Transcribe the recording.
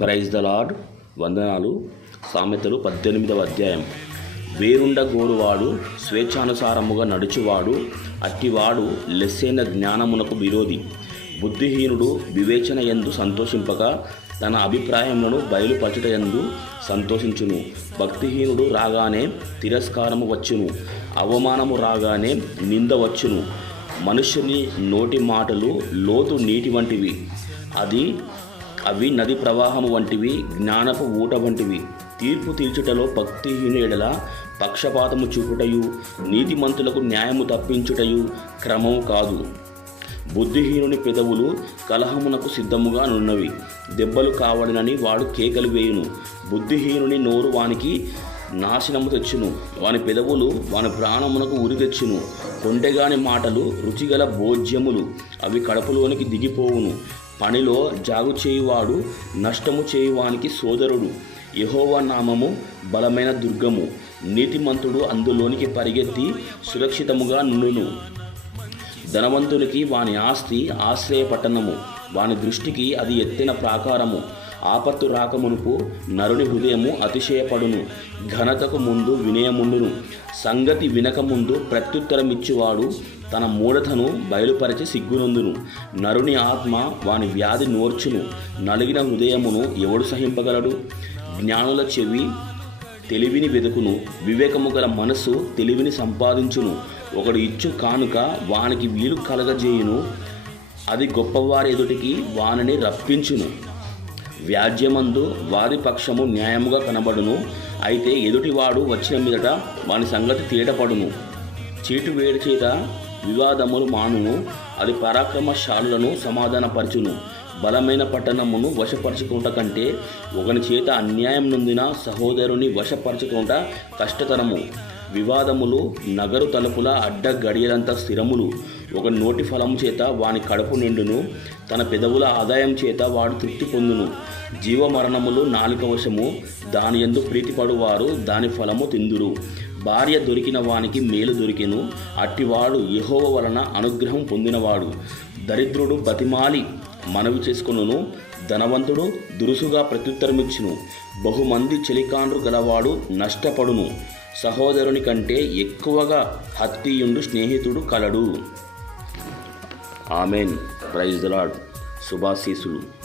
Praise the lord. వందనాలు. సామెతలు పద్దెనిమిదవ అధ్యాయం. వేరుండ గోరువాడు స్వేచ్ఛానుసారముగా నడుచువాడు అట్టివాడు లెస్సైన జ్ఞానమునకు విరోధి. బుద్ధిహీనుడు వివేచన ఎందు సంతోషింపగా తన అభిప్రాయములను బయలుపరచుట ఎందు సంతోషించును. భక్తిహీనుడు రాగానే తిరస్కారము వచ్చును. అవమానము రాగానే నింద వచ్చును. మనుష్యుని నోటి మాటలు లోతు నీటి వంటివి. అది అవి నది ప్రవాహము వంటివి జ్ఞానపు ఊట వంటివి. తీర్పు తీర్చుటలో భక్తిహీనుడల పక్షపాతము చూపుటయు నీతిమంతులకు న్యాయము తప్పించుటయు క్రమము కాదు. బుద్ధిహీనుని పెదవులు కలహమునకు సిద్ధముగా నున్నవి. దెబ్బలు కావడనని వాడు కేకలు వేయును. బుద్ధిహీనుని నోరు వానికి నాశనము తెచ్చును. వాని పెదవులు వాని ప్రాణమునకు ఉరి తెచ్చును. కొండెగాని మాటలు రుచిగల భోజ్యములు. అవి కడుపులోనికి దిగిపోవును. పనిలో జాగు చేయువాడు నష్టము చేయువానికి సోదరుడు. యహోవ నామము బలమైన దుర్గము. నీతిమంతుడు అందులోనికి పరిగెత్తి సురక్షితముగా నుండును. ధనవంతునికి వాని ఆస్తి ఆశ్రయ పట్టణము వాని దృష్టికి అది ఎత్తిన ప్రాకారము. ఆపత్తు రాకమునుపు నరుని హృదయము అతిశయపడును. ఘనతకు ముందు వినయముండును. సంగతి వినకముందు ప్రత్యుత్తరమిచ్చువాడు తన మూఢతను బయలుపరిచి సిగ్గునందును. నరుని ఆత్మ వాని వ్యాధి నోర్చును. నలిగిన హృదయమును ఎవడు సహింపగలడు? జ్ఞానుల చెవి తెలివిని వెతుకును. వివేకము గల మనస్సు తెలివిని సంపాదించును. ఒకడు ఇచ్చు కానుక వానికి వీలు కలగజేయును. అది గొప్పవారి ఎదుటికి వానిని రప్పించును. వ్యాజ్యమందు వారి పక్షము న్యాయముగా కనబడును. అయితే ఎదుటివాడు వచ్చిన మీదట వాని సంగతి తేటపడును. చీటు వేడి చేత వివాదములు మానును. అది పరాక్రమశాలులను సమాధానపరచును. బలమైన పట్టణమును వశపరచుకుంట కంటే ఒకని చేత అన్యాయం నొందిన సహోదరుని వశపరచుకుంట కష్టతరము. వివాదములు నగరు తలుపుల అడ్డ గడియలంత స్థిరములు. ఒక నోటి ఫలము చేత వాని కడుపు నిండును. తన పెదవుల ఆదాయం చేత వాడు తృప్తి పొందును. జీవమరణములు నాలుక వశము. దాని ఎందు ప్రీతిపడువారు దాని ఫలము తిందురు. భార్య దొరికిన వానికి మేలు దొరికెను. అట్టివాడు యహోవ వలన అనుగ్రహం పొందినవాడు. దరిద్రుడు బతిమాలి మనవి చేసుకును ధనవంతుడు దురుసుగా ప్రత్యుత్తరమిచ్చును. బహుమంది చెలికాండ్రు గలవాడు నష్టపడును. సహోదరుని కంటే ఎక్కువగా హత్తియుండు స్నేహితుడు కలడు. ఆమెన్. Praise Lord శుభాశీసులు